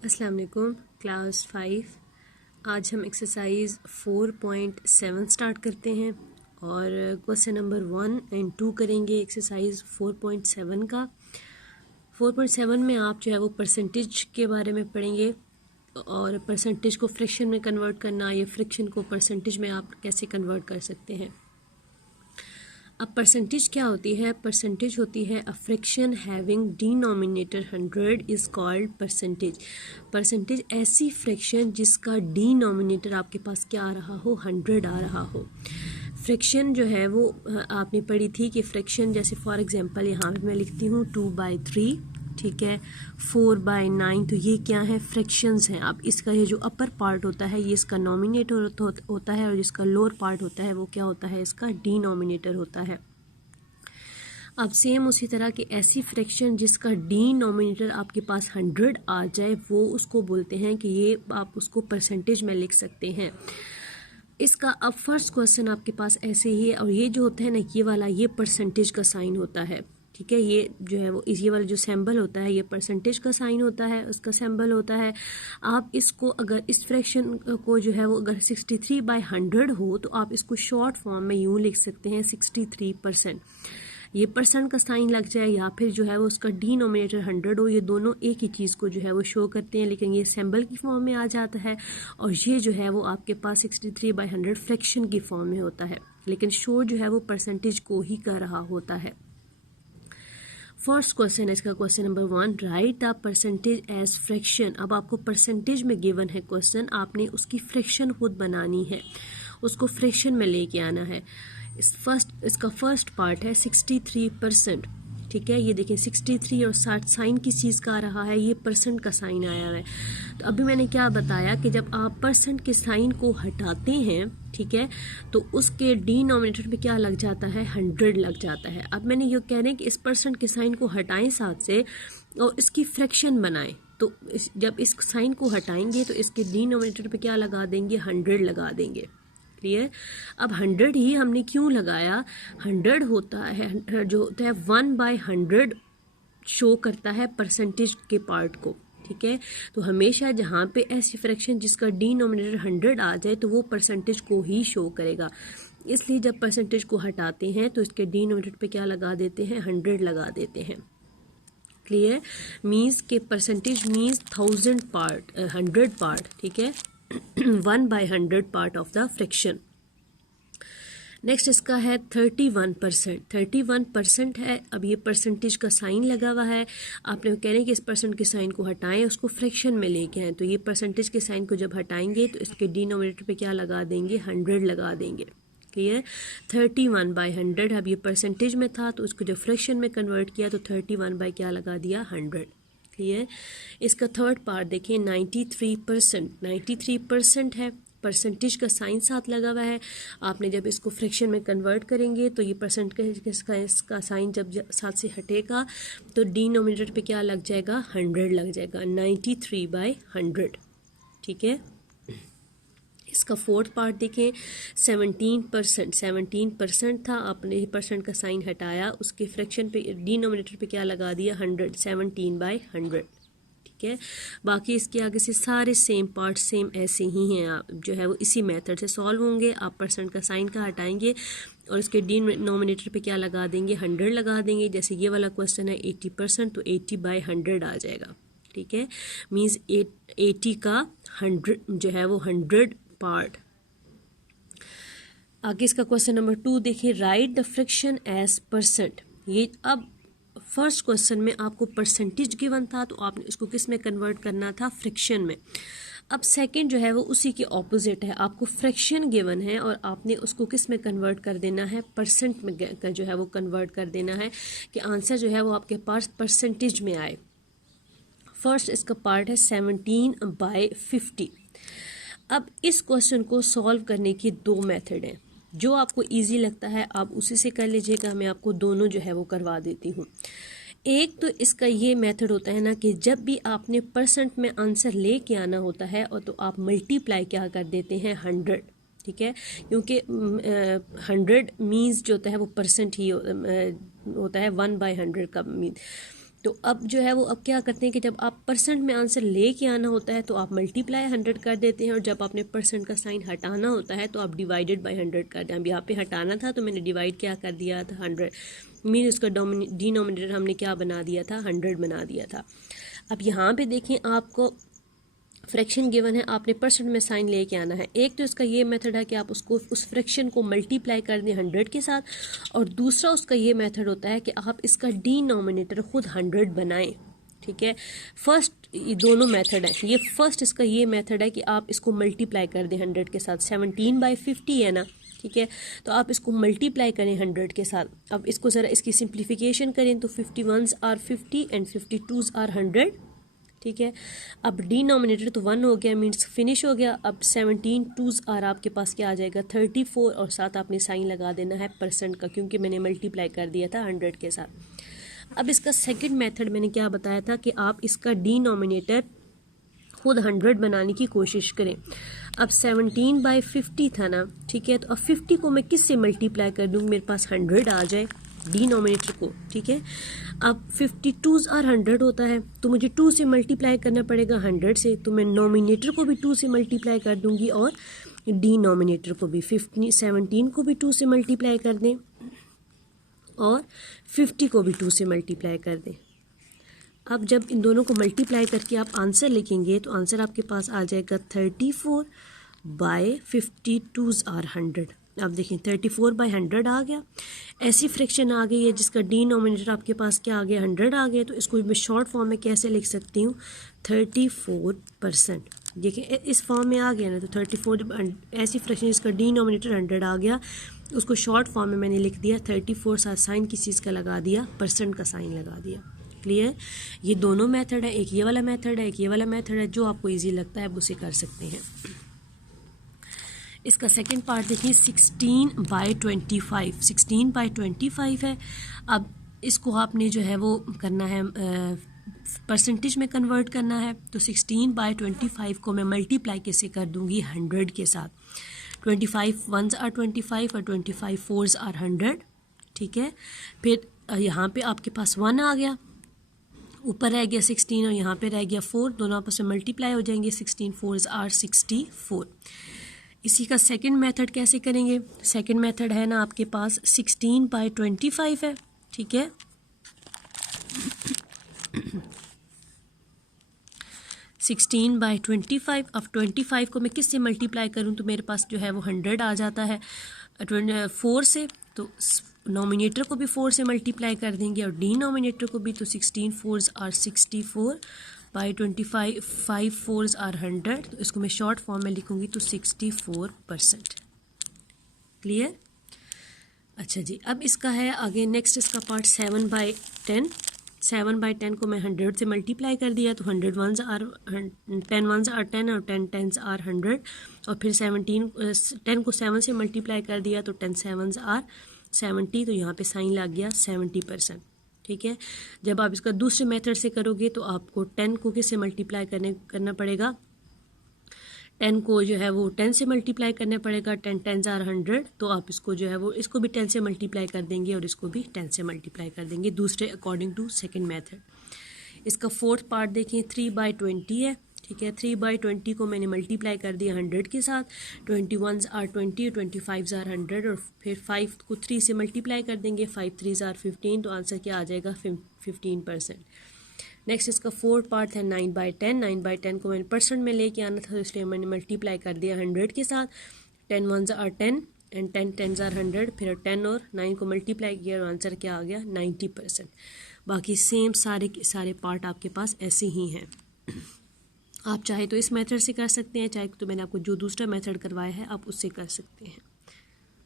अस्सलाम वालेकुम क्लास 5। आज हम एक्सरसाइज 4.7 स्टार्ट करते हैं और क्वेश्चन नंबर 1 एंड 2 करेंगे एक्सरसाइज 4.7 का। 4.7 में आप जो है वो परसेंटेज के बारे में पढ़ेंगे और परसेंटेज को फ्रैक्शन में कन्वर्ट करना या फ्रैक्शन को परसेंटेज में आप कैसे कन्वर्ट कर सकते हैं। अब परसेंटेज क्या होती है? परसेंटेज होती है a fraction having denominator 100 is called percentage. Percentage ऐसी फ्रैक्शन जिसका डिनोमिनेटर आपके पास क्या आ रहा हो, 100 आ रहा हो। फ्रैक्शन जो है वो आपने पढ़ी थी कि फ्रैक्शन जैसे फॉर एग्जांपल यहाँ पे मैं लिखती हूँ 2/3, ठीक है, 4/9, तो ये क्या है? फ्रैक्शंस हैं। अब इसका ये जो अपर पार्ट होता है ये इसका नॉमिनेटर होता है और जिसका लोअर पार्ट होता है वो क्या होता है? इसका डिनोमिनेटर होता है। अब सेम उसी तरह की ऐसी फ्रैक्शन जिसका डिनोमिनेटर आपके पास 100 आ जाए वो उसको बोलते हैं कि ये आप उसको परसेंटेज में लिख सकते हैं। इसका अब फर्स्ट क्वेश्चन आपके पास ऐसे ही है और ये जो होता है ना ये वाला, ये परसेंटेज का साइन होता है, ठीक है। ये जो है वो ये वाला जो सिंबल होता है ये परसेंटेज का साइन होता है, उसका सिंबल होता है। आप इसको अगर इस फ्रैक्शन को जो है वो अगर 63/100 हो तो आप इसको शॉर्ट फॉर्म में यूँ लिख सकते हैं 63%। ये परसेंट का साइन लग जाए या फिर जो है वो उसका डिनोमिनेटर 100 हो, ये दोनों एक ही चीज़ को जो है वो शो करते हैं, लेकिन ये सिंबल की फॉर्म में आ जाता है और ये जो है वो आपके पास 63/100 फ्रैक्शन की फॉर्म में होता है, लेकिन शो जो है वो परसेंटेज को ही कर रहा होता है। फर्स्ट क्वेश्चन है इसका, question number 1, write the percentage as fraction. अब आपको परसेंटेज में गिवन है क्वेश्चन, आपने उसकी फ्रैक्शन खुद बनानी है, उसको फ्रैक्शन में लेके आना है। इसका फर्स्ट पार्ट है 63%, ठीक है। ये देखिए 63 और 60 साइन किस चीज़ का आ रहा है? ये परसेंट का साइन आया है। तो अभी मैंने क्या बताया कि जब आप परसेंट के साइन को हटाते हैं, ठीक है, तो उसके डिनोमिनेटर पे क्या लग जाता है? 100 लग जाता है। अब मैंने ये कह रहे हैं कि इस परसेंट के साइन को हटाएं साथ से और इसकी फ्रैक्शन बनाएं, तो जब इस साइन को हटाएंगे तो इसके डिनोमिनेटर पे क्या लगा देंगे? 100 लगा देंगे। क्लियर? अब 100 ही हमने क्यों लगाया? 100 होता है जो होता है 1/100 शो करता है परसेंटेज के पार्ट को, ठीक है। तो हमेशा जहाँ पे ऐसी फ्रैक्शन जिसका डिनोमिनेटर 100 आ जाए तो वो परसेंटेज को ही शो करेगा। इसलिए जब परसेंटेज को हटाते हैं तो इसके डिनोमिनेटर पे क्या लगा देते हैं? 100 लगा देते हैं। क्लियर? मीन्स के परसेंटेज मीन्स 1000 पार्ट, 100 पार्ट, ठीक है, 1/100 part of the fraction. Next इसका है 31%। 31% है। अब ये परसेंटेज का साइन लगा हुआ है, आपने कह रहे हैं कि इस परसेंट के साइन को हटाएं, उसको फ्रैक्शन में लेके आएँ, तो ये परसेंटेज के साइन को जब हटाएंगे तो इसके डिनोमिनेटर पे क्या लगा देंगे? 100 लगा देंगे। क्लियर? 31/100। अब ये परसेंटेज में था तो उसको जब फ्रैक्शन में कन्वर्ट किया तो 31 बाई क्या लगा दिया? 100। क्लियर? इसका थर्ड पार्ट देखें 93%। 93% है, परसेंटेज का साइन साथ लगा हुआ है। आपने जब इसको फ्रैक्शन में कन्वर्ट करेंगे तो ये परसेंटेज का साइन जब साथ से हटेगा तो डिनोमिनेटर पे क्या लग जाएगा? 100 लग जाएगा। 93/100, ठीक है। इसका फोर्थ पार्ट देखें 17%। 17% था, आपने परसेंट का साइन हटाया, उसके फ्रैक्शन पे डिनोमिनेटर पे क्या लगा दिया? 100। 17/100, ठीक है। बाकी इसके आगे से सारे सेम पार्ट सेम ऐसे ही हैं, आप जो है वो इसी मेथड से सॉल्व होंगे। आप परसेंट का साइन का हटाएंगे और इसके डिनोमिनेटर पे क्या लगा देंगे? 100 लगा देंगे। जैसे ये वाला क्वेश्चन है 80%, तो 80/100 आ जाएगा, ठीक है। मीन्स 80 का 100 जो है वो 100 पार्ट। आगे इसका क्वेश्चन नंबर 2 देखिए, write the fraction as percent. ये अब फर्स्ट क्वेश्चन में आपको परसेंटेज गिवन था तो आपने इसको किस में कन्वर्ट करना था? फ्रैक्शन में। अब सेकंड जो है वो उसी के ऑपोजिट है, आपको फ्रैक्शन गिवन है और आपने उसको किस में कन्वर्ट कर देना है? परसेंट में जो है वो कन्वर्ट कर देना है कि आंसर जो है वो आपके पास परसेंटेज में आए। फर्स्ट इसका पार्ट है 17/50। अब इस क्वेश्चन को सॉल्व करने की दो मेथड हैं, जो आपको इजी लगता है आप उसी से कर लीजिएगा, मैं आपको दोनों जो है वो करवा देती हूँ। एक तो इसका ये मेथड होता है ना कि जब भी आपने परसेंट में आंसर लेके आना होता है और तो आप मल्टीप्लाई क्या कर देते हैं? 100, ठीक है, क्योंकि 100 मीन्स जो होता है वो परसेंट ही होता है 1/100 का मीन। तो अब जो है वो अब क्या करते हैं कि जब आप परसेंट में आंसर ले के आना होता है तो आप मल्टीप्लाई 100 कर देते हैं, और जब आपने परसेंट का साइन हटाना होता है तो आप डिवाइडेड बाय 100 कर दें। अब यहाँ पे हटाना था तो मैंने डिवाइड क्या कर दिया था 100, मीन उसका डिनोमिनेटर हमने क्या बना दिया था 100 बना दिया था। अब यहाँ पे देखें आपको फ्रैक्शन गिवन है, आपने परसेंट में साइन लेके आना है। एक तो इसका ये मेथड है कि आप उसको उस फ्रैक्शन को मल्टीप्लाई कर दें 100 के साथ, और दूसरा उसका ये मेथड होता है कि आप इसका डिनोमिनेटर खुद 100 बनाएं। ठीक है, फर्स्ट ये दोनों मेथड हैं। ये फर्स्ट इसका ये मेथड है कि आप इसको मल्टीप्लाई कर दें 100 के साथ। 17/50 है ना, ठीक है, तो आप इसको मल्टीप्लाई करें 100 के साथ। अब इसको ज़रा इसकी सिंप्लीफिकेशन करें तो 51s are 50 and 52s are 100। ठीक है, अब डिनोमिनेटर तो 1 हो गया, मीन्स फिनिश हो गया। अब 17 2s आर आपके पास क्या आ जाएगा 34, और साथ आपने साइन लगा देना है परसेंट का, क्योंकि मैंने मल्टीप्लाई कर दिया था 100 के साथ। अब इसका सेकंड मेथड मैंने क्या बताया था कि आप इसका डिनोमिनेटर खुद 100 बनाने की कोशिश करें। अब 17/50 था ना, ठीक है, तो अब 50 को मैं किससे मल्टीप्लाई कर दूँ, मेरे पास 100 आ जाए डिनोमिनेटर को। ठीक है, अब 52s आर 100 होता है, तो मुझे 2 से मल्टीप्लाई करना पड़ेगा 100 से, तो मैं नोमिनेटर को भी 2 से मल्टीप्लाई कर दूंगी और डिनोमिनेटर को भी। 17 को भी 2 से मल्टीप्लाई कर दें और 50 को भी 2 से मल्टीप्लाई कर दें। अब जब इन दोनों को मल्टीप्लाई करके आप आंसर लिखेंगे तो आंसर आपके पास आ जाएगा 34/52s आर 100। आप देखें 34/100 आ गया। ऐसी फ्रैक्शन आ गई है जिसका डिनोमिनेटर आपके पास क्या आ गया 100 आ गया, तो इसको मैं शॉर्ट फॉर्म में कैसे लिख सकती हूँ 34%। देखिए इस फॉर्म में आ गया ना, तो 34 ऐसी फ्रैक्शन जिसका डिनोमिनेटर 100 आ गया, उसको शॉर्ट फॉर्म में मैंने लिख दिया 34, साथ साइन किस चीज़ का लगा दिया, परसेंट का साइन लगा दिया। क्लियर, ये दोनों मेथड है, एक ये वाला मेथड है, एक ये वाला मेथड है, जो आपको इजी लगता है आप उसे कर सकते हैं। इसका सेकंड पार्ट देखिए 16/25। 16/25 है। अब इसको आपने जो है वो करना है परसेंटेज में कन्वर्ट करना है, तो 16/25 को मैं मल्टीप्लाई कैसे कर दूंगी 100 के साथ। 25 1s आर 25 और 25 4s आर 100। ठीक है, फिर यहाँ पे आपके पास 1 आ गया, ऊपर रह गया 16 और यहाँ पे रह गया 4, दोनों आपस में मल्टीप्लाई हो जाएंगे। 16 4s आर 64। इसी का सेकंड मेथड कैसे करेंगे, सेकंड मेथड है ना आपके पास 16/25 है। ठीक है, 16/25। अब 25 को मैं किससे मल्टीप्लाई करूं तो मेरे पास जो है वो 100 आ जाता है 4 से, तो नोमिनेटर को भी 4 से मल्टीप्लाई कर देंगे और डिनोमिनेटर को भी, तो 16 4s आर 64/25 5 4s आर 100, तो इसको मैं शॉर्ट फॉर्म में लिखूंगी तो 64%। क्लियर, अच्छा जी। अब इसका है आगे नेक्स्ट इसका पार्ट 7/10। 7/10 को मैं 100 से मल्टीप्लाई कर दिया, तो 100 1s आर 10 1s आर 10 और 10 10s आर 100, और फिर 10 को 7 से मल्टीप्लाई कर दिया तो 10 7s आर 70, तो यहाँ पे साइन लग गया 70%। ठीक है, जब आप इसका दूसरे मेथड से करोगे तो आपको 10 को किससे मल्टीप्लाई करना पड़ेगा, 10 को जो है वो 10 से मल्टीप्लाई करना पड़ेगा। 10 10s आर 100, तो आप इसको जो है वो इसको भी 10 से मल्टीप्लाई कर देंगे और इसको भी 10 से मल्टीप्लाई कर देंगे दूसरे अकॉर्डिंग टू सेकंड मेथड। इसका फोर्थ पार्ट देखिए 3/20 है। ठीक है, 3/20 को मैंने मल्टीप्लाई कर दिया 100 के साथ। 21s आर 20 और 25s आर 100, और फिर 5 को 3 से मल्टीप्लाई कर देंगे। 5 3s आर 15, तो आंसर क्या आ जाएगा 15%। नेक्स्ट इसका फोर्थ पार्ट है 9/10। 9/10 को मैंने परसेंट में लेके आना था, इसलिए मैंने मल्टीप्लाई कर दिया 100 के साथ। 10 1s are 10 and 10 10s are 100, फिर 10 और 9 को मल्टीप्लाई किया और आंसर क्या आ गया 90%। बाकी सेम सारे पार्ट आपके पास ऐसे ही हैं। आप चाहे तो इस मेथड से कर सकते हैं, चाहे तो मैंने आपको जो दूसरा मेथड करवाया है आप उससे कर सकते हैं।